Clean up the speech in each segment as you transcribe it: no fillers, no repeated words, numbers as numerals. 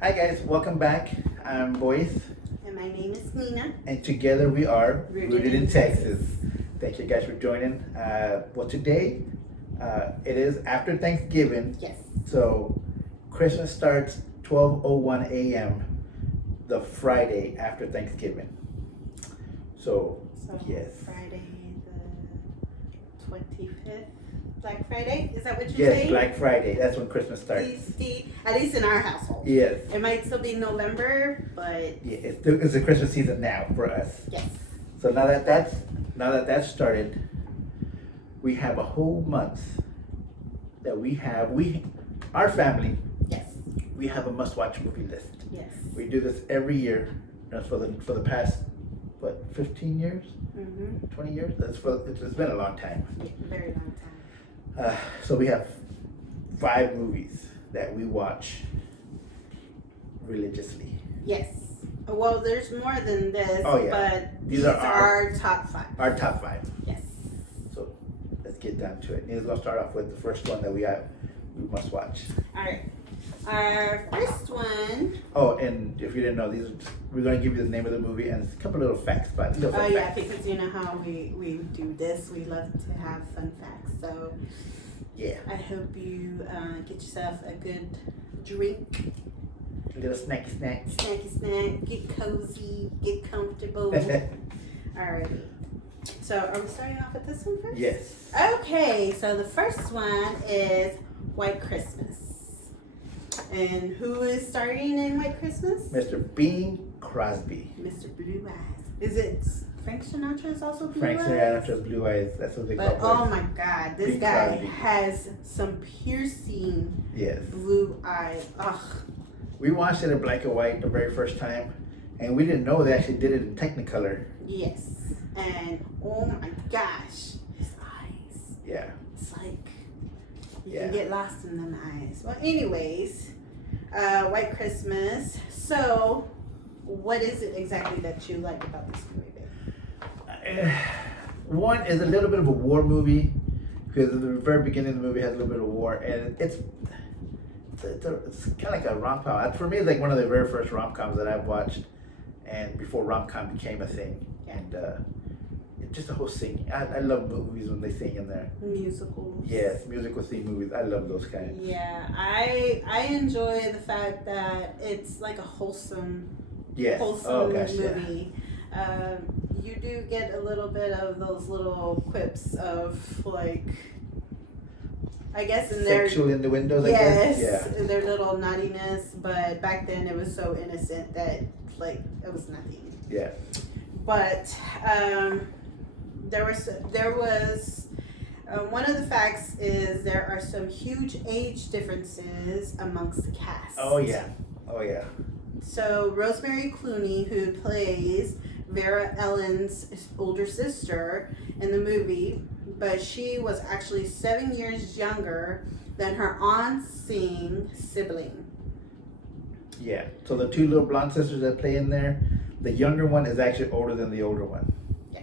Hi guys, welcome back. I'm Boyce, And my name is Nina. and together we are Rooted in Texas. Texas. Thank you guys for joining. Well, today it is after Thanksgiving, Yes. so Christmas starts 12:01 a.m. the Friday after Thanksgiving. So So yes, Friday the 25th, Black Friday. Is that what you're yes, saying? Black Friday. That's when Christmas starts. At least in our household. Yes, It might still be November, but yeah, it's the Christmas season now for us. yes. So now that that's started, we have a whole month that our family, Yes. we have a must-watch movie list. Yes. We do this every year for the past 15 years, Mm-hmm. 20 years. It's been a long time. Yeah, very long time. So we have 5 movies that we watch religiously. Yes. Well, there's more than this, Oh, yeah. but These these are are top 5. Our top 5. Yes. So let's get down to it. Nina's gonna start off with the first one that we must watch. All right. Our first one. Oh, and if you didn't know, we're gonna give you the name of the movie and a couple little facts about it. Little Oh yeah, facts. because you know how we do this. We love to have fun facts. So Yeah, I hope you get yourself a good drink, a little snacky snack. snacky snack, get cozy, get comfortable. Alrighty. So are we starting off with this one first? Yes. Okay, so the first one is White Christmas. And who is starring in White Christmas? Mr. Bing Crosby. Mr. Blue Eyes. Is it Frank Sinatra's also Blue Frank Eyes? Sinatra's Blue Eyes. That's what they But call oh it. my God, this Bing guy Crosby. has some piercing Yes. blue eyes. Ugh. We watched it in black and white the very first time, and we didn't know they actually did it in Technicolor. Yes. And oh my gosh, his eyes. Yeah. It's like you Yeah. can get lost in them eyes. Well, anyways, White Christmas. So, what is it exactly that you like about this movie, babe? One is a little bit of a war movie because at the very beginning of the movie has a little bit of war, and it's kind of like a rom-com. For me, it's like one of the very first rom-coms that I've watched, and before rom-com became a thing. And it's just the whole singing. I love movies when they sing in there. Musicals. Yes, musical theme movies. I love those kind. Yeah, I enjoy the fact that it's like a wholesome Yes. wholesome Oh gosh, yeah. movie. You do get a little bit of those little quips of like, I guess in their Sexual innuendos, I yes, guess. Yeah. in their little naughtiness. But back then it was so innocent that like it was nothing. Yeah. But there was one of the facts is there are some huge age differences amongst the cast. Oh yeah. Oh yeah. So Rosemary Clooney, who plays Vera Ellen's older sister in the movie, but she was actually 7 years younger than her on-scene sibling. Yeah. So the 2 little blonde sisters that play in there, the younger one is actually older than the older one. Yeah.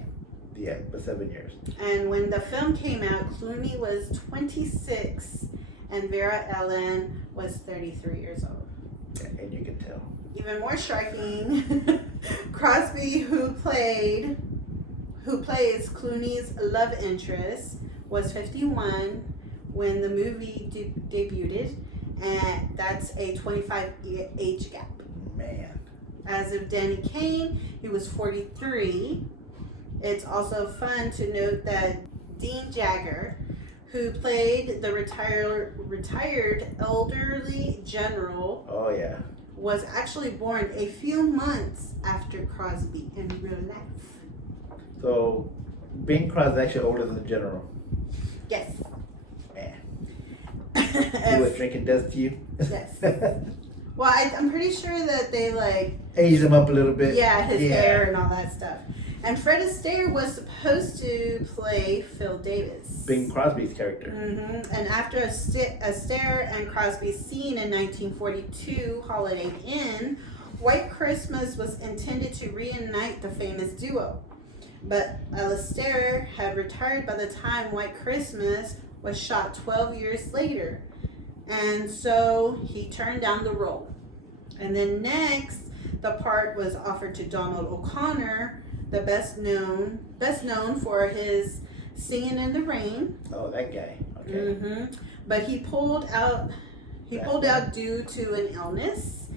Yeah, but 7 years. And when the film came out, Clooney was 26 and Vera Ellen was 33 years old. Yeah, and you can tell. Even more striking, Crosby, who plays Clooney's love interest, was 51 when the movie debuted, and that's a 25-year age gap. Man. As of Danny Kaye, he was 43. It's also fun to note that Dean Jagger, who played the retired elderly general, Oh yeah. was actually born a few months after Crosby in real life. So Bing Crosby is actually older than the general. Yes. Man. See what drinking does to you? Yes. Well, I'm pretty sure that they like Age him up a little bit. yeah, his hair and all that stuff. And Fred Astaire was supposed to play Phil Davis. Bing Crosby's character. Mm-hmm. And after Astaire and Crosby's scene in 1942 Holiday Inn, White Christmas was intended to reunite the famous duo. But Astaire had retired by the time White Christmas was shot 12 years later. And so he turned down the role. And then next, the part was offered to Donald O'Connor, the best known for his Singing in the Rain. Oh, that guy. Okay. But he pulled out due to an illness,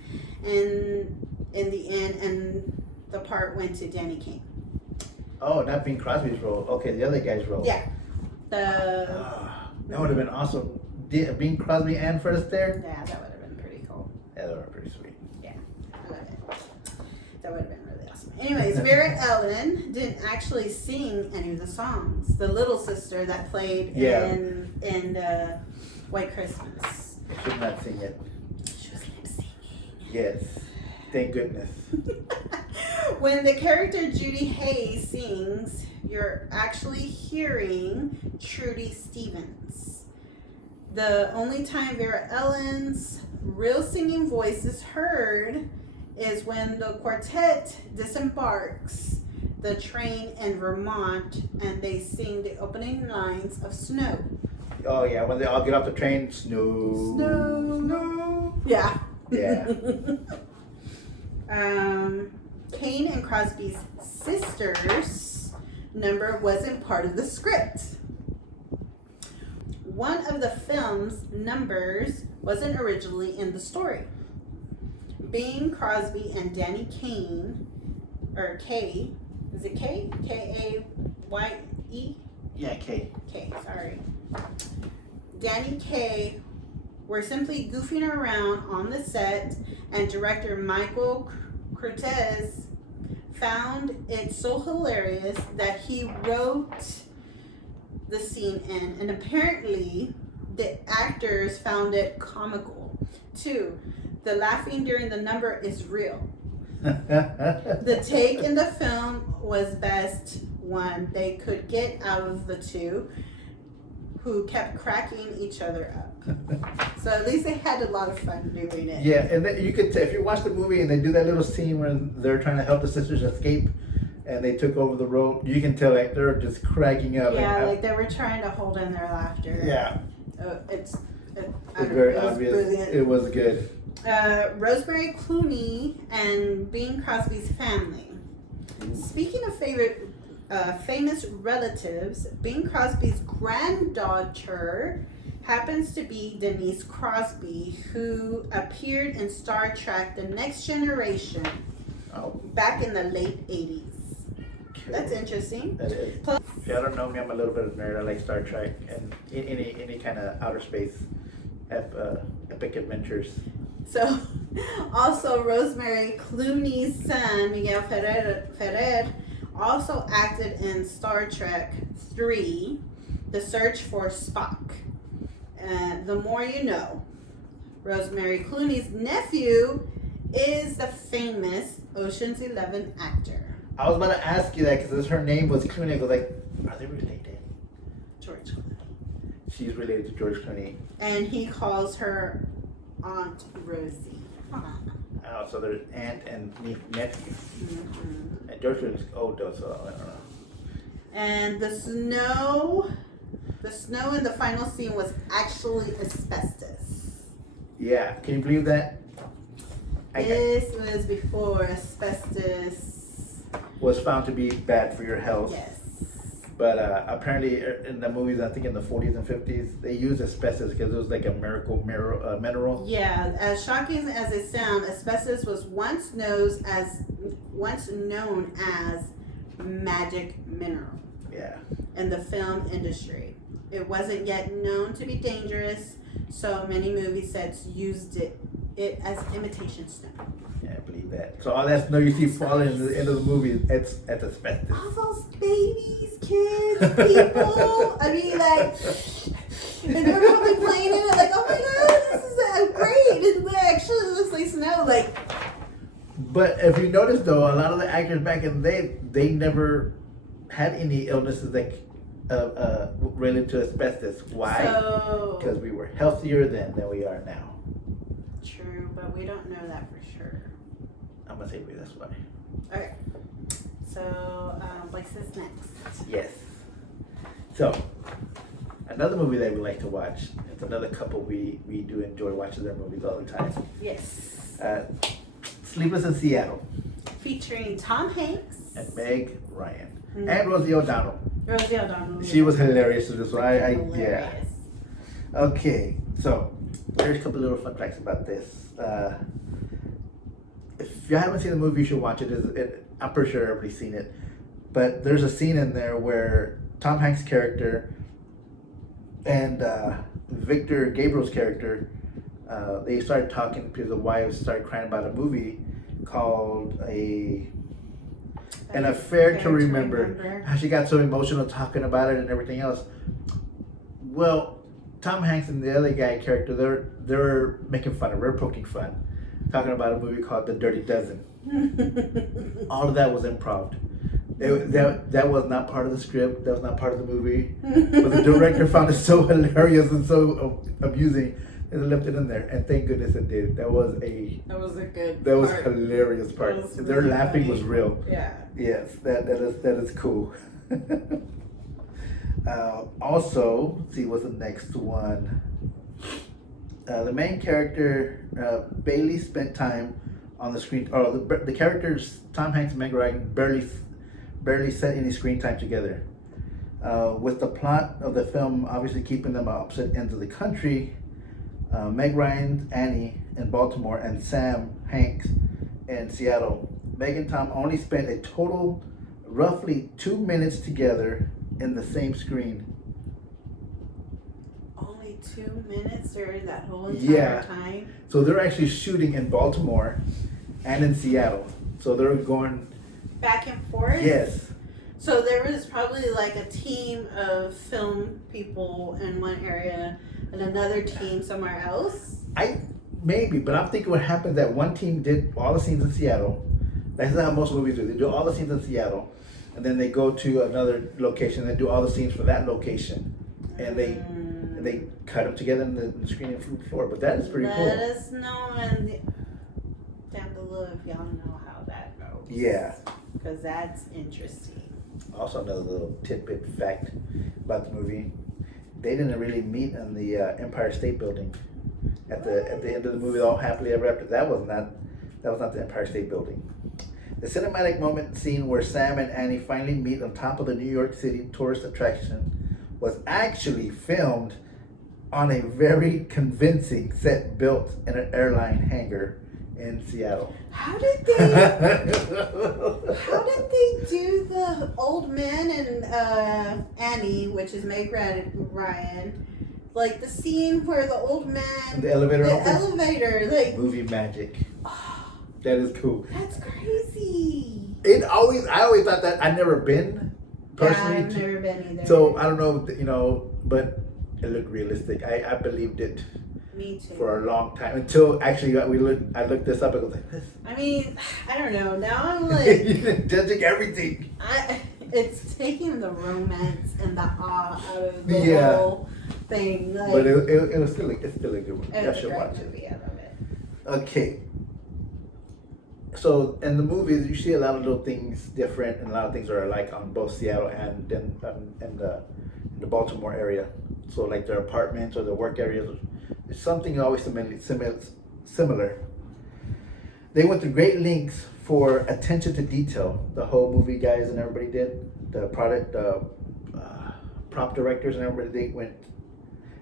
and in the end, and the part went to Danny Kaye. Oh, not Bing Crosby's role. Okay, the other guy's role. Yeah. That would have been awesome. Bing Crosby and Fred Astaire? Yeah, that would have been pretty cool. Yeah, that would have been pretty sweet. Yeah, I love it. That would have been really awesome. Anyways, Vera Ellen didn't actually sing any of the songs. The little sister that played in White Christmas. I should not sing it. She was lip singing. Yes. Thank goodness. When the character Judy Hayes sings, you're actually hearing Trudy Stevens. The only time Vera Ellen's real singing voice is heard is when the quartet disembarks the train in Vermont and they sing the opening lines of Snow. Oh yeah, when they all get off the train, snow. Yeah. Yeah. Kane and Crosby's sisters number wasn't part of the script. One of the film's numbers wasn't originally in the story. Bing Crosby and Danny Kaye, or K, is it K? K-A-Y-E? Yeah, Kay. K, sorry. Danny Kaye were simply goofing around on the set, and director Michael Curtiz found it so hilarious that he wrote the scene in, and apparently the actors found it comical too. The laughing during the number is real. The take in the film was best one they could get out of the two, who kept cracking each other up. So at least they had a lot of fun doing it. Yeah, and then you could if you watch the movie and they do that little scene where they're trying to help the sisters escape, and they took over the rope, you can tell like they're just cracking up. Yeah, like they were trying to hold in their laughter. Yeah. It's very obvious. Brilliant. It was good. Rosemary Clooney and Bing Crosby's family. Speaking of famous relatives, Bing Crosby's granddaughter happens to be Denise Crosby, who appeared in Star Trek: The Next Generation back in the late 80s. Cool. That's interesting. That is. Plus, If y'all don't know me, I'm a little bit of a nerd. I like Star Trek and any kind of outer space epic adventures. so, also Rosemary Clooney's son, Miguel Ferrer, also acted in Star Trek 3, The Search for Spock. The More You Know. Rosemary Clooney's nephew is the famous Ocean's 11 actor. I was about to ask you that because her name was Clooney. I was like, are they related? George Clooney. She's related to George Clooney. And he calls her Aunt Rosie. Oh, so there's aunt and nephew. Mm-hmm. And George Clooney's old though, so I don't know. And the snow in the final scene was actually asbestos. Yeah, can you believe that? This was before asbestos. Was found to be bad for your health. Yes. But apparently in the movies, I think in the 40s and 50s, they used asbestos because it was like a miracle mineral. Yeah, as shocking as it sounds, asbestos was once known as magic mineral. Yeah. In the film industry. It wasn't yet known to be dangerous, so many movie sets used it as imitation snow. Yeah, I believe that. So all that snow you see falling at the end of the movie, it's asbestos. All those babies, kids, people. I mean, like, and they're probably playing in it, like, oh my god, this is great. It actually looks like snow. Like, but if you notice though, a lot of the actors back in the day, they never had any illnesses like related to asbestos. Why? Because we were healthier then than we are now. True, but we don't know that for sure. I'm gonna say that's why. Okay. So, what's this next? Yes. So, Another movie that we like to watch. It's another couple we do enjoy watching their movies all the time. Yes. Sleepless in Seattle. Featuring Tom Hanks. And Meg Ryan. And Rosie O'Donnell. Rosie O'Donnell. She was hilarious in this one. Hilarious. Okay, so there's a couple little fun facts about this. If you haven't seen the movie, you should watch it. I'm pretty sure everybody's seen it. But there's a scene in there where Tom Hanks' character and Victor Gabriel's character, they started talking because the wives started crying about a movie called An Affair to Remember. How she got so emotional talking about it and everything else. Well, Tom Hanks and the other guy character, they're making fun of, they're poking fun, talking about a movie called The Dirty Dozen. All of that was improv. That was not part of the script. That was not part of the movie. But the director found it so hilarious and so amusing, and they left it in there. And thank goodness it did. That was a good. That was a hilarious part. Was Their really laughing funny. was real. Yeah. Yes, that is cool. Also, let's see what's the next one. The main character, Bailey, spent time on the screen. The characters Tom Hanks and Meg Ryan barely set any screen time together. With the plot of the film obviously keeping them on opposite ends of the country, Meg Ryan's Annie in Baltimore and Sam Hanks in Seattle. Meg and Tom only spent a total roughly 2 minutes together in the same screen. Only 2 minutes during that whole entire time? So they're actually shooting in Baltimore and in Seattle. So they're going back and forth? Yes. So there was probably like a team of film people in one area and another team somewhere else? Maybe, but I'm thinking what happened that one team did all the scenes in Seattle. That's how most movies do. They do all the scenes in Seattle, and then they go to another location. They do all the scenes for that location, and they cut them together in the screening floor. But that is pretty cool. Let us know down below if y'all know how that goes. Yeah. Because that's interesting. Also, another little tidbit fact about the movie: they didn't really meet in the Empire State Building. At the end of the movie, all happily ever after. That was not the Empire State Building. The cinematic moment scene where Sam and Annie finally meet on top of the New York City tourist attraction was actually filmed on a very convincing set built in an airline hangar in Seattle. How did they do the old man and Annie, which is Meg Ryan, like the scene where the old man the elevator like movie magic. That is cool. That's crazy. I always thought that. I've never been personally. Yeah, I've never been either. So I don't know, but it looked realistic. I believed it. Me too. For a long time until actually I looked this up and I was like, this. I mean, I don't know. Now I'm like judging everything. It's taking the romance and the awe out of the whole thing. Like, but it was still it's still a good one. I should watch it. Movie. I love it. Okay. So in the movies, you see a lot of little things different, and a lot of things are alike on both Seattle and the Baltimore area. So like their apartments or their work areas, it's something always similar. They went to great lengths for attention to detail. The whole movie guys and everybody did. The prop directors and everybody, they went.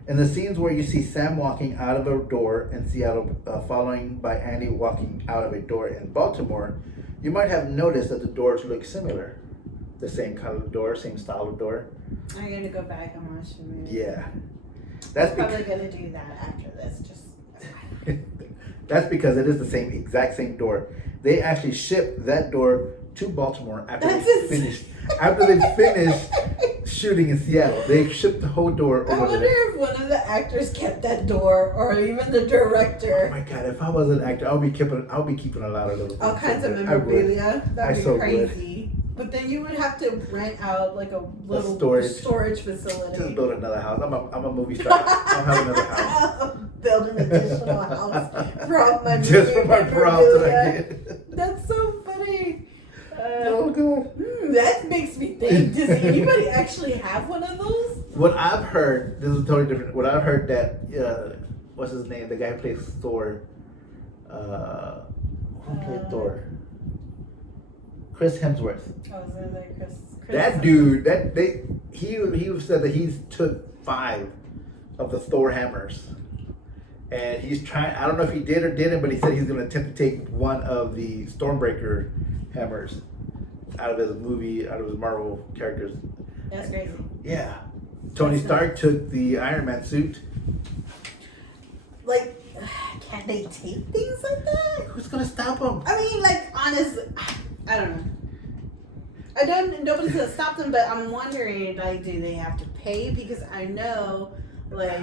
In the scenes where you see Sam walking out of a door in Seattle, following by Andy walking out of a door in Baltimore, you might have noticed that the doors look similar. The same color door, same style of door. I'm gonna go back and watch the movie. Yeah. I'm probably gonna do that after this. That's because it is the exact same door. They actually shipped that door to Baltimore after they finished shooting in Seattle. They shipped the whole door over there. I wonder if one of the actors kept that door, or even the director. Oh my God! If I was an actor, I'll be keeping a lot of little all kinds of memorabilia. That'd be crazy. But then you would have to rent out like a little storage facility. Just build another house. I'm a movie star. I'll have another house. Build an additional house from my just for my props that I get. That's so funny. Oh God. That makes me think. Does anybody actually have one of those? What I've heard, this is totally different. What I've heard that what's his name? The guy who plays Thor. Who played Thor? Chris Hemsworth. Oh, is it like Chris? That dude, he said that he's took 5 of the Thor hammers, and he's trying. I don't know if he did or didn't, but he said he's going to attempt to take one of the Stormbreaker hammers out of his movie, out of his Marvel characters. That's crazy. Yeah, Tony Stark took the Iron Man suit. Like, can they take things like that? Who's gonna stop him? I mean, like, honestly, I don't know. Nobody's gonna stop them, but I'm wondering, like, do they have to pay? Because I know, like,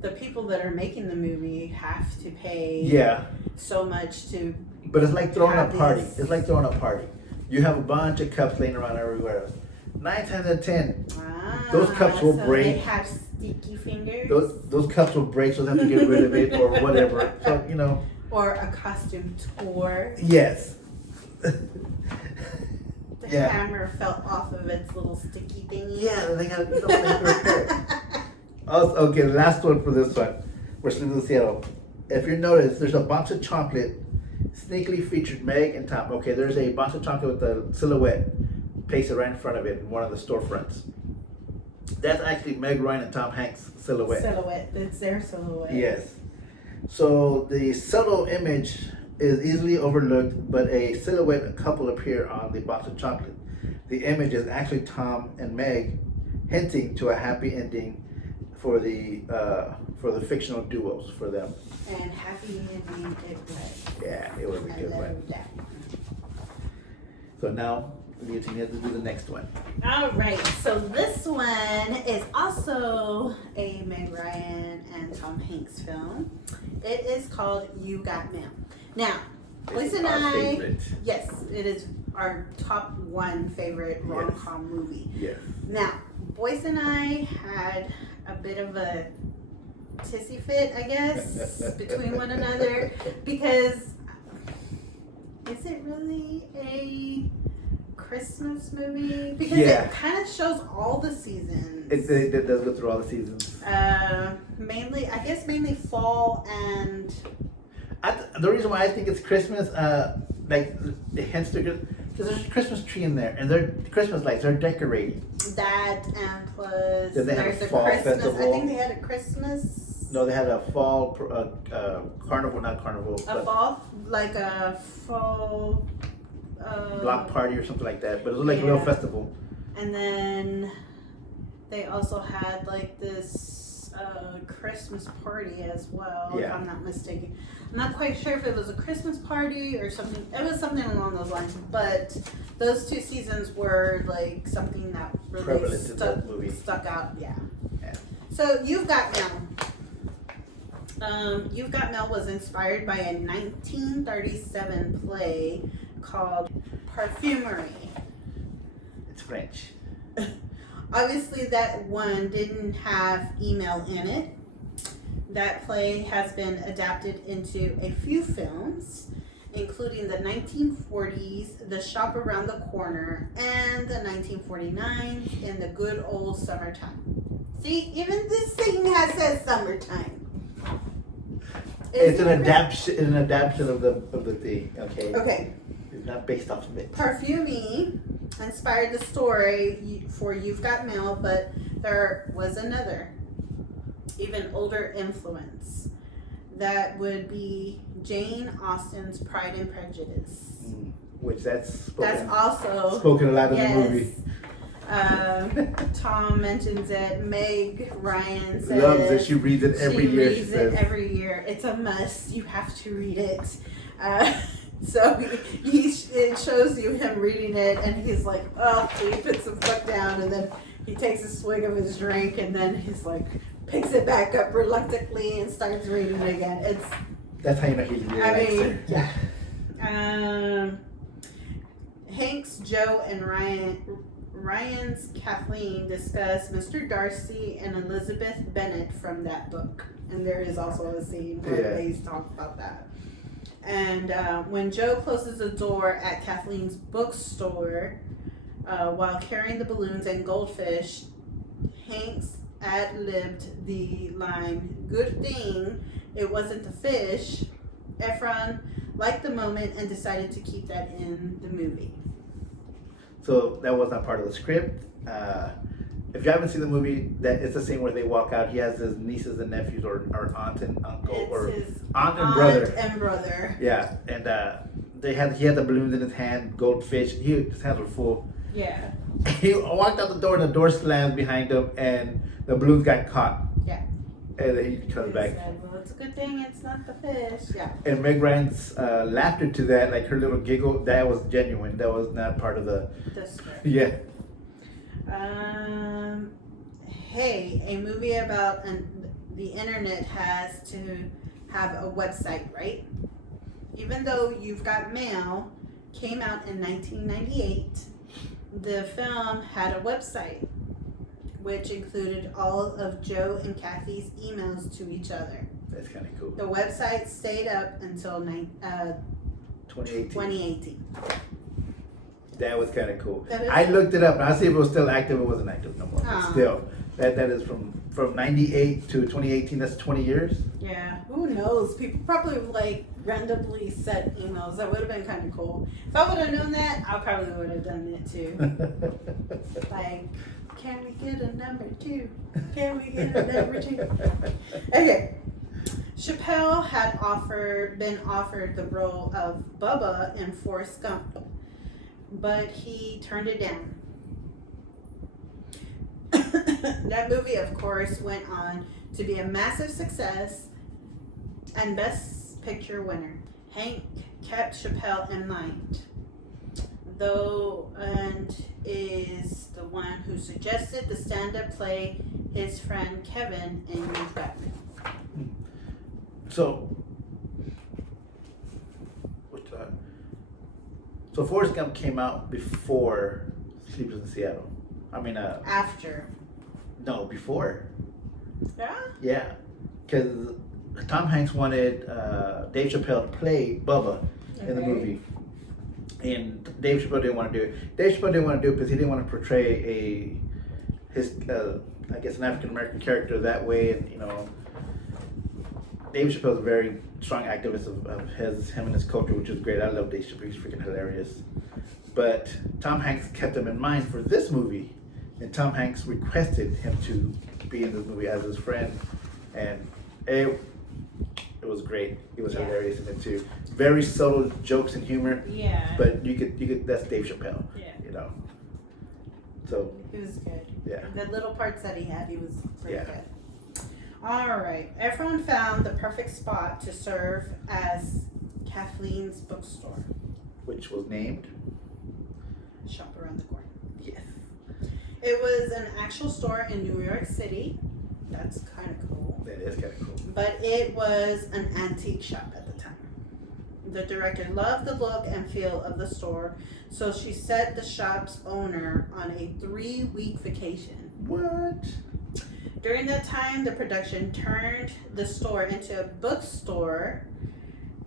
the people that are making the movie have to pay. Yeah. So much to. But it's like throwing a have party. these- It's like throwing a party. You have a bunch of cups laying around everywhere. 9 times out of 10, those cups will so break. They have sticky fingers. Those cups will break, so they have to get rid of it or whatever. So Or a costume tour. Yes. The Yeah. hammer fell off of its little sticky thingy. Yeah, they have to repair it. Also, okay, the last one for this one. We're still in Seattle. If you notice, there's a box of chocolate sneakily featured Meg and Tom. Okay, there's a box of chocolate with a silhouette pasted right in front of it in one of the storefronts. That's actually Meg Ryan and Tom Hanks' silhouette. Silhouette. It's their silhouette. Yes. So the subtle image is easily overlooked, but a silhouette couple appear on the box of chocolate. The image is actually Tom and Meg, hinting to a happy ending for the fictional duos for them. And happy ending it was. Yeah, it would be I good love one. that. So now we need to do the next one. All right, so this one is also a Meg Ryan and Tom Hanks film. It is called You Got Mail. Now, Boyce and Our I, favorite. yes, it is our top 1 favorite rom-com movie. Yes. Now, Boyce and I had a bit of a tissy fit, I guess, between one another, because is it really a Christmas movie? Because Yeah. it kind of shows all the seasons. It does go through all the seasons. Mainly fall and. The reason why I think it's Christmas, like the hints to, because there's a Christmas tree in there, and they're Christmas lights. They're decorating. That and plus Did they have a there's fall Christmas. festival? I think they had a Christmas. No, they had a fall carnival, not carnival, A but fall, like a fall. block party or something like that. But it was like a little Yeah. festival. And then they also had like this Christmas party as well, if Yeah. I'm not mistaken. I'm not quite sure if it was a Christmas party or something. It was something along those lines. But those 2 seasons were like something that really Prevalent in that movie. stuck out. Yeah. Yeah. So You've Got Mail. You've Got Mail was inspired by a 1937 play called Parfumerie. It's French. Obviously, that one didn't have email in it. That play has been adapted into a few films, including the 1940s, The Shop Around the Corner, and the 1949 In the Good Old Summertime. See, even this thing says summertime. It's an adaptation of the thing. Okay. Okay. It's not based off of it. Parfumerie inspired the story for You've Got Mail, but there was another, even older influence. That would be Jane Austen's Pride and Prejudice. Which that's Also spoken a lot in the movie. Tom mentions it. Meg Ryan says Loves it. She reads it every year. She reads it every year. It's a must. You have to read it. So it shows you him reading it, and he's like, oh, he puts the book down, and then he takes a swig of his drink, and then he's like, picks it back up reluctantly and starts reading it again. That's how you know he really likes it. Yeah. Hanks, Joe, and Ryan's Kathleen discuss Mr. Darcy and Elizabeth Bennet from that book. And there is also a scene where they talk about that. And when Joe closes the door at Kathleen's bookstore while carrying the balloons and goldfish, Hanks ad-libbed the line, "Good thing it wasn't the fish." Efron liked the moment and decided to keep that in the movie. So that was not part of the script. If you haven't seen the movie, that it's the scene where they walk out. He has his nieces and nephews, or aunt and uncle, It's or his aunt and brother. and brother. Yeah, and he had the balloons in his hand, goldfish. His hands were full. Yeah. He walked out the door, and the door slammed behind him, and the balloons got caught. Yeah. And then he comes He back. said, "Well, it's a good thing it's not the fish." Yeah. And Meg Ryan's laughter to that, like her little giggle, that was genuine. That was not part of the. The script. Yeah. Hey, a movie about the internet has to have a website, right? Even though You've Got Mail came out in 1998, the film had a website, which included all of Joe and Kathy's emails to each other. That's kind of cool. The website stayed up until 2018. That was kind of cool. That is I looked it up, and I see if it was still active. It wasn't active no more. But still, that is from 98 to 2018. That's 20 years. Yeah, who knows? People probably like randomly sent emails. That would have been kind of cool. If I would have known that, I probably would have done it too. Like, can we get a number 2? Can we get a number 2? Okay. Chappelle had been offered the role of Bubba in Forrest Gump, but he turned it down. That movie, of course, went on to be a massive success and Best Picture winner. Hank kept Chappelle in mind, though, and is the one who suggested the stand-up play his friend Kevin in You've Got Mail. So Forrest Gump came out before Sleepers in Seattle. I mean, After. no, before. Yeah? Yeah, because Tom Hanks wanted Dave Chappelle to play Bubba in the Okay. movie, and Dave Chappelle didn't want to do it. Dave Chappelle didn't want to do it because he didn't want to portray I guess an African American character that way, and Dave Chappelle is a very strong activist of him and his culture, which is great. I love Dave Chappelle; he's freaking hilarious. But Tom Hanks kept him in mind for this movie, and Tom Hanks requested him to be in this movie as his friend, and it was great. It was hilarious in it too. Very subtle jokes and humor. Yeah. But you could that's Dave Chappelle. Yeah. So. He was good. Yeah. The little parts that he had, he was pretty Yeah. good. All right. Efron found the perfect spot to serve as Kathleen's bookstore. Which was named. Shop around the corner. Yes. It was an actual store in New York City. That's kind of cool. That is kind of cool. But it was an antique shop at the time. The director loved the look and feel of the store, so she set the shop's owner on a 3-week vacation. What? During that time, the production turned the store into a bookstore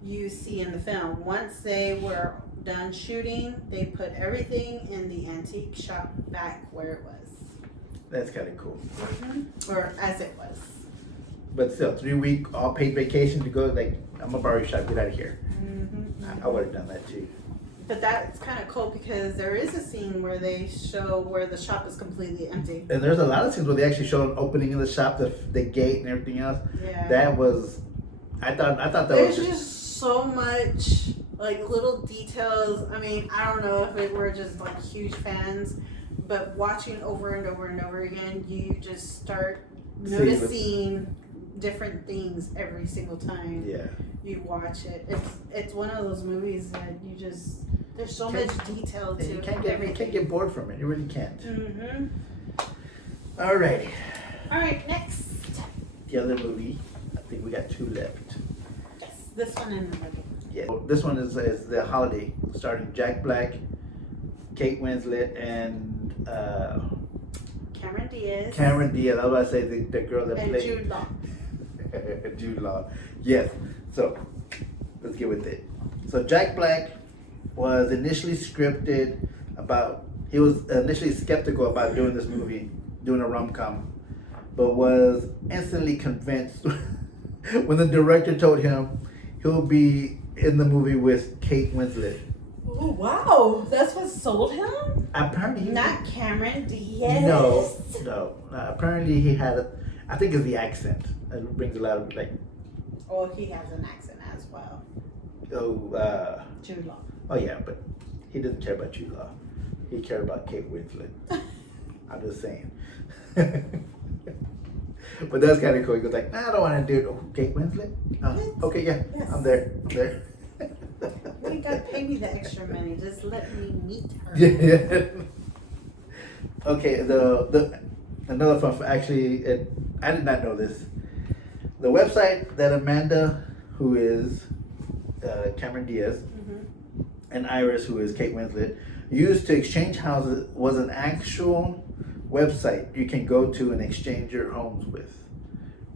you see in the film. Once they were done shooting, they put everything in the antique shop back where it was. That's kind of cool. Or as it was. But still, 3-week all paid vacation to go, like, I'm gonna borrow your shop, get out of here. I would have done that too. But that's kind of cool because there is a scene where they show where the shop is completely empty. And there's a lot of scenes where they actually show an opening in the shop, the gate and everything else. Yeah. That was, I thought that There's was just so much like little details. I mean, I don't know if we're just like huge fans, but watching over and over and over again, you just start noticing different things every single time you watch it. It's one of those movies that you just there's so much detail to you can't everything. get bored from it. You really can't. Alrighty. All right, next. The other movie, I think we got 2 left. Yes, this one and the movie. Yeah. This one is The Holiday, starring Jack Black, Kate Winslet, and Cameron Diaz. Cameron Diaz. I was about to say the girl that and played Jude Law. Jude Law. Yes. So let's get with it. So Jack Black was initially he was initially skeptical about doing this movie, doing a rom-com, but was instantly convinced when the director told him he'll be in the movie with Kate Winslet. Oh wow, that's what sold him? Apparently, Not Cameron Diaz. no. Apparently, he had. I think it's the accent. It brings a lot of like. Oh, he has an accent as well. Jude Law. Oh yeah, but he doesn't care about Jude Law. He cared about Kate Winslet. I'm just saying. But that's kind of cool. He goes like, nah, I don't want to do it. Oh, Kate Winslet? Okay, yeah, Yes. I'm there. You ain't gotta pay me the extra money. Just let me meet her. Yeah. Okay, the another fun fact. Actually, I did not know this. The website that Amanda, who is Cameron Diaz, and Iris, who is Kate Winslet, used to exchange houses was an actual website you can go to and exchange your homes with.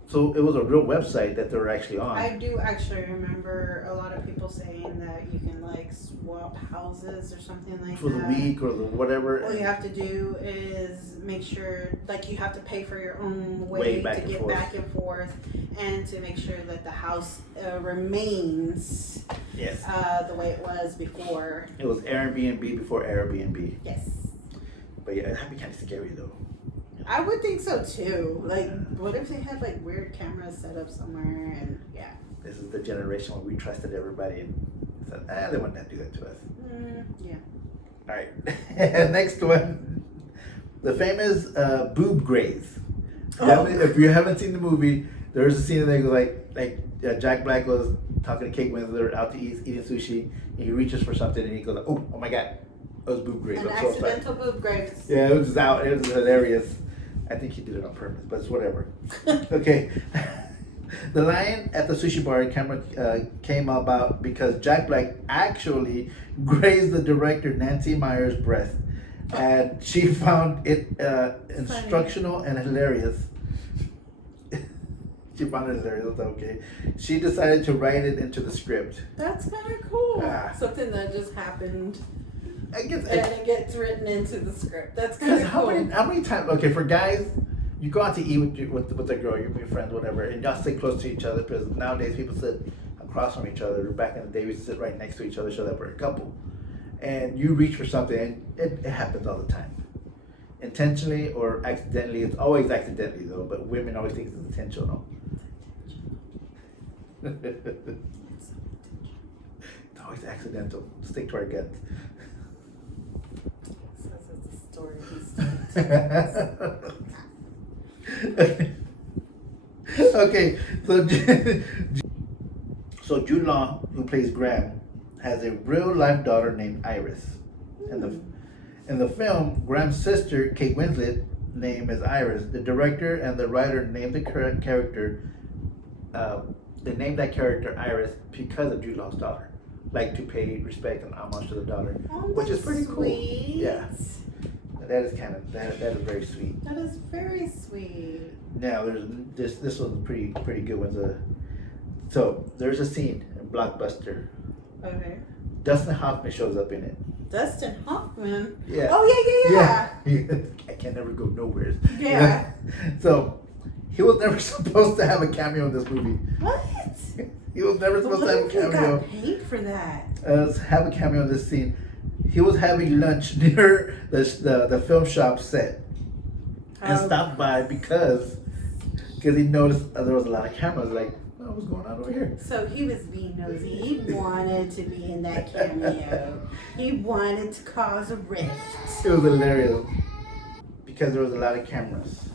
So it was a real website that they were actually on. I do actually remember a lot of people saying that you can like swap houses or something like for that. the week or the whatever. All you have to do is make sure, like, you have to pay for your own Way way back to and get forth. back and forth, and to make sure that the house remains Yes. the way it was before. It was Airbnb before Airbnb. Yes, But yeah, that'd be kind of scary though. I would think so too. Like, what if they had like weird cameras set up somewhere? And yeah, This is the generation when we trusted everybody and said, they wouldn't have to do that to us. yeah. All right. Next one. The famous boob graze. If you haven't seen the movie, there's a scene that goes like Jack Black was talking to Kate Winslet out to eating sushi, and he reaches for something and he goes like, oh my god, it was boob graze. An I'm so sorry. accidental boob graze. Yeah, it was just out. It was hilarious. I think he did it on purpose, but it's whatever. Okay. The line at the sushi bar camera came about because Jack Black actually grazed the director Nancy Meyer's breast, and she found it instructional and hilarious. She found it hilarious. Okay. She decided to write it into the script. That's kind of cool. Ah. Something that just happened I guess. and it gets written into the script. That's kind Because of cool. how many times? Okay, for guys, you go out to eat with a girl, you're with your friends, whatever, and y'all sit close to each other. Because nowadays people sit across from each other. Back in the day, we used to sit right next to each other, so that we're a couple. And you reach for something, and it happens all the time, intentionally or accidentally. It's always accidentally though, but women always think it's intentional. It's always accidental. Stick to our guns. Says it's a story Okay, so Jude Law, who plays Graham, has a real life daughter named Iris. In the film, Graham's sister, Kate Winslet, name is Iris. The director and the writer named the character. They named that character Iris because of Jude Law's daughter, like to pay respect and homage to the daughter, which is pretty cool. Sweet. Yeah, that is that is very sweet. That is very sweet. Now there's this one's pretty good one. So there's a scene in Blockbuster. Okay. Dustin Hoffman shows up in it. Dustin Hoffman. Yeah. Oh yeah. I can never go nowhere. Yeah. So he was never supposed to have a cameo in this movie. What? He was never supposed to have a What if he cameo. got paid for that? Have a cameo in this scene. He was having lunch near the film shop set and stopped by because he noticed there was a lot of cameras. Like, oh, what's going on over here? So he was being nosy. He wanted to be in that cameo. He wanted to cause a rift. It was hilarious because there was a lot of cameras.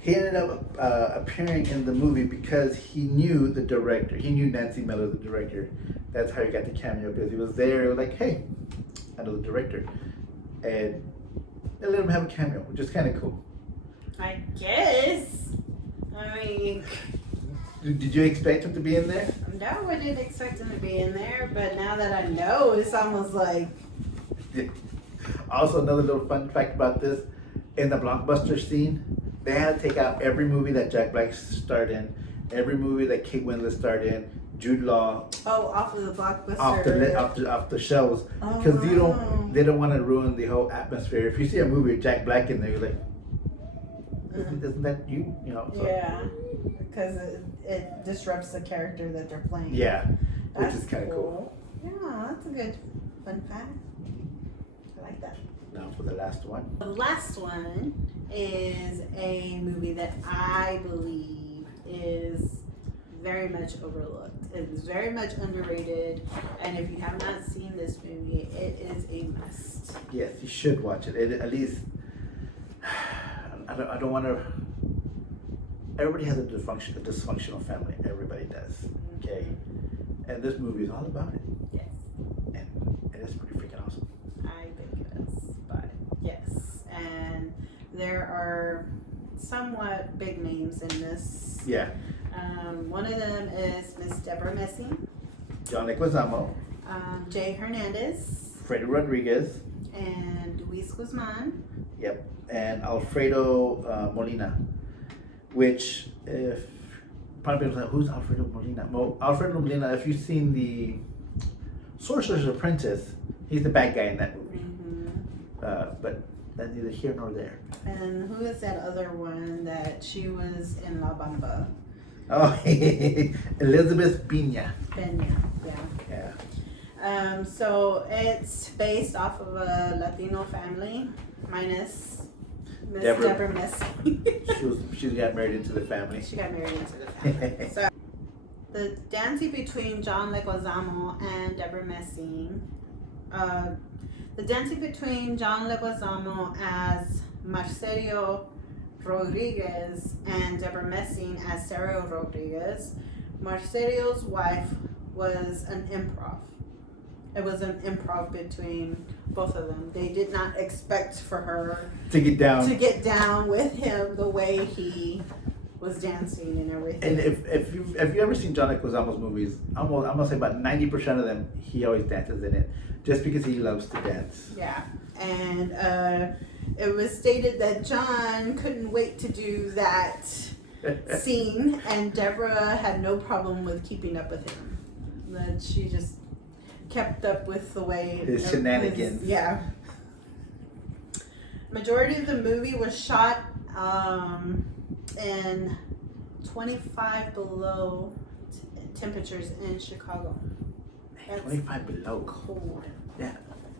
He ended up appearing in the movie because he knew the director. He knew Nancy Miller, the director. That's how he got the cameo, because he was there. He was like, hey, I know the director. And they let him have a cameo, which is kind of cool. I guess. I mean, Did you expect him to be in there? no, I didn't expect him to be in there, but now that I know, it's almost like, Also, another little fun fact about this, in the Blockbuster scene, they had to take out every movie that Jack Black starred in, every movie that Kate Winslet starred in, Jude Law, off of the Blockbuster. off the shelves, Oh, because wow. they don't want to ruin the whole atmosphere. If you see a movie with Jack Black in there, you're like, isn't that you? You know. So, Yeah, because it disrupts the character that they're playing. Yeah, which That's is kind of cool. Yeah, that's a good fun fact. I like that. Now for the last one. The last one is a movie that I believe is very much overlooked. It's very much underrated, and if you have not seen this movie, it is a must. Yes, you should watch it. At least, I don't want to. Everybody has a dysfunctional family. Everybody does. Okay, and this movie is all about it. Yes, And it is pretty freaking awesome. I think it is, but yes, and there are somewhat big names in this. Yeah, One of them is Miss Deborah Messing, John Leguizamo, Jay Hernandez, Freddy Rodriguez, and Luis Guzman. yep, and Alfredo Molina. Which, if probably people are like, who's Alfredo Molina? Well, Alfredo Molina, if you've seen the Sorcerer's Apprentice, he's the bad guy in that movie. But that's neither here nor there. And who is that other one that she was in La Bamba? Oh, Elizabeth Pena. Peña, yeah. Yeah. So it's based off of a Latino family, minus Miss Deborah. Deborah Messing. She got married into the family. She got married into the family. So the dancing between John Leguizamo and Deborah Messing. The dancing between John Leguizamo as Marcelio Rodriguez and Deborah Messing as Sarah Rodriguez. Marcelio's wife was an improv. It was an improv between both of them. They did not expect for her To get down. to get down with him the way he was dancing and everything. And if you've ever seen John Leguizamo's movies, I'm gonna say about 90% of them he always dances in it, just because he loves to dance. Yeah, and it was stated that John couldn't wait to do that scene, and Deborah had no problem with keeping up with him. That she just kept up with the way His shenanigans. Yeah. Majority of the movie was shot in 25 below temperatures in Chicago. That's 25 below. cold. Yeah.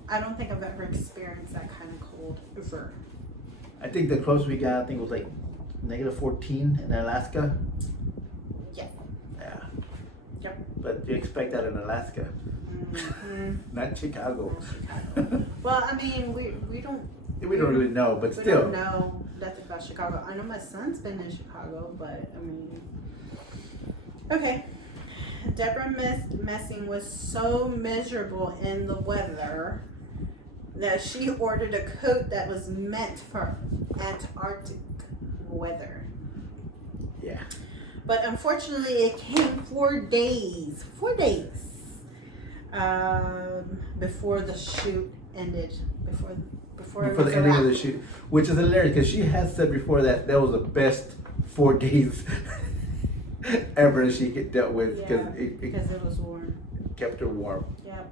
I don't think I've ever experienced that kind of cold ever. I think the closest we got, I think, was like -14 in Alaska. Yeah. Yeah. Yep. But you expect that in Alaska, Mm-hmm. not Chicago. Well, I mean, we don't. We don't really know, but We still. don't know nothing about Chicago. I know my son's been in Chicago, but I mean. Okay. Deborah Messing was so miserable in the weather that she ordered a coat that was meant for Antarctic weather. Yeah. But unfortunately, it came 4 days. 4 days. Before the shoot ended. Before it Before was the ending a of the wrap. shoot, which is hilarious because she has said before that was the best 4 days ever she get dealt with because Yeah, it because it was warm. kept her warm. Yep.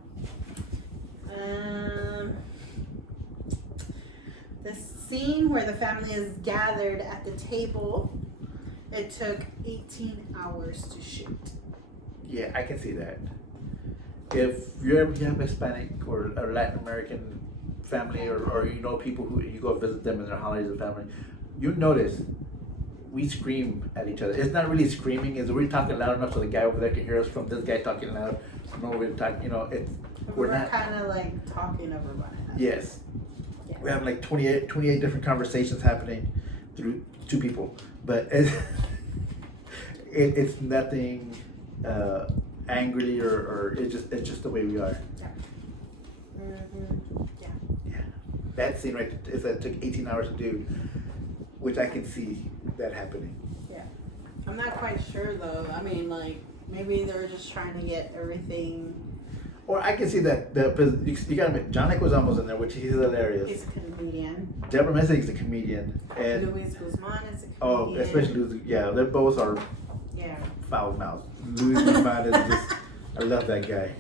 The scene where the family is gathered at the table, it took 18 hours to shoot. Yeah, I can see that. If you have Hispanic or Latin American family or you know people who you go visit them in their holidays and family, you notice we scream at each other. It's not really screaming, it's we're talking loud enough so the guy over there can hear us from this guy talking loud. From over here talking, it's We're not. kind of like talking over one another. Yes. Yeah. We have like 28 different conversations happening through two people, but it's nothing angry or it's just the way we are. Mm-hmm. Yeah. Yeah, that scene right is that took 18 hours to do, which I can see that happening. I'm not quite sure though. I mean, like maybe they're just trying to get everything. Or I can see that you gotta admit, John Leguizamo's in there, which he's hilarious. He's a comedian. Deborah Messing is a comedian, and Luis Guzman is a comedian. oh, especially Luis, yeah, they both are Yeah. foul mouthed. Luis Guzman is just, I love that guy.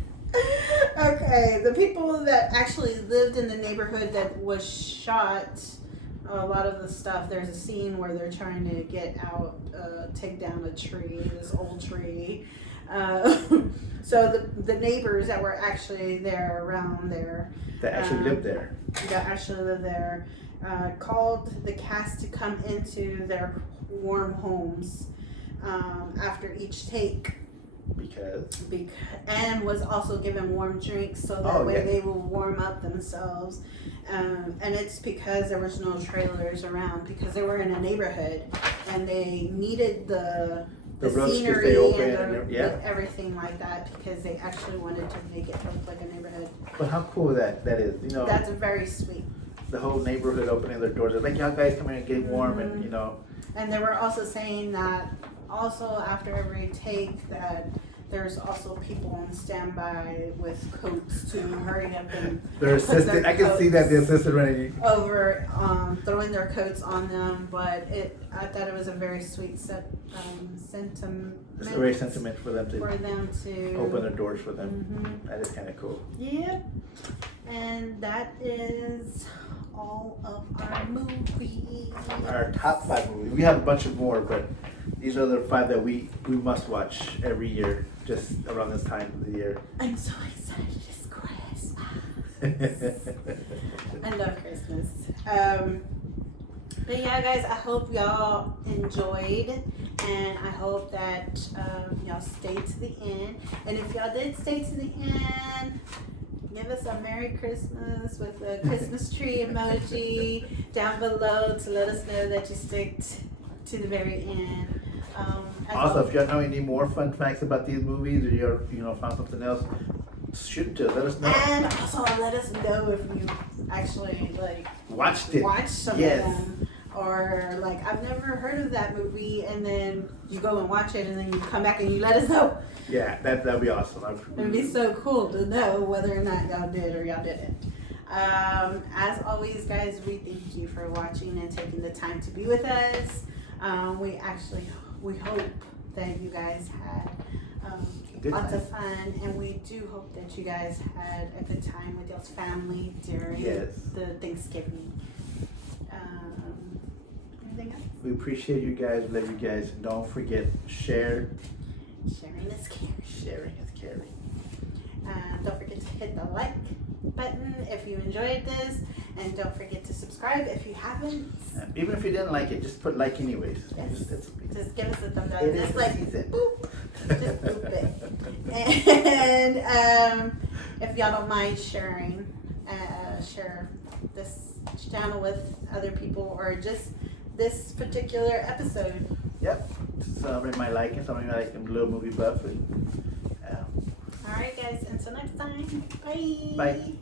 Okay, the people that actually lived in the neighborhood that was shot a lot of the stuff. There's a scene where they're trying to get out, take down a tree, this old tree. So the neighbors that were actually there around there, That actually lived there. that actually live there, called the cast to come into their warm homes after each take. Because And was also given warm drinks so that way they will warm up themselves. And it's because there was no trailers around, because they were in a neighborhood and they needed the roads to scenery stay open and and everything like that, because they actually wanted to make it look like a neighborhood. But how cool that is, you know. That's very sweet. The whole neighborhood opening their doors. They're like, y'all guys come in and get warm, and you know. And they were also saying that also after every take that there's also people on standby with coats to hurry up and Their put assistant, their I can see that the coats assistant running. over, throwing their coats on them. But I thought it was a very sweet sentiment. It's a very sentiment for them to open their doors for them. Mhm. That is kind of cool. Yep. And that is all of our movies. Our top 5 movies. We have a bunch of more, but these are the 5 that we must watch every year, just around this time of the year. I'm so excited. It's Christmas. I love Christmas. But yeah, guys, I hope y'all enjoyed, and I hope that y'all stayed to the end. And if y'all did stay to the end, give us a Merry Christmas with a Christmas tree emoji down below to let us know that you stick to the very end. Also, if y'all know any more fun facts about these movies, or you found something else, shoot it to us. Let us know. And also let us know if you actually Watched it. watch some of them, or I've never heard of that movie, and then you go and watch it, and then you come back and you let us know. Yeah, that'd be awesome. It'd be so cool to know whether or not y'all did or y'all didn't. As always, guys, we thank you for watching and taking the time to be with us. We hope that you guys had Good lots time. of fun, and we do hope that you guys had a good time with y'all's family during the Thanksgiving. Anything else? We appreciate you guys. We love you guys. Don't forget, share. Sharing is caring. Sharing is caring. Don't forget to hit the like button if you enjoyed this, and don't forget to subscribe if you haven't. Even if you didn't like it, just put like anyways. Yes. Just Just give us a thumbs up. It is Just the season. boop. Just boop it. And if y'all don't mind sharing, share this channel with other people, or just this particular episode. Yep. Somebody might like it. Somebody might like them little movie buff. Alright guys, until next time. Bye. Bye.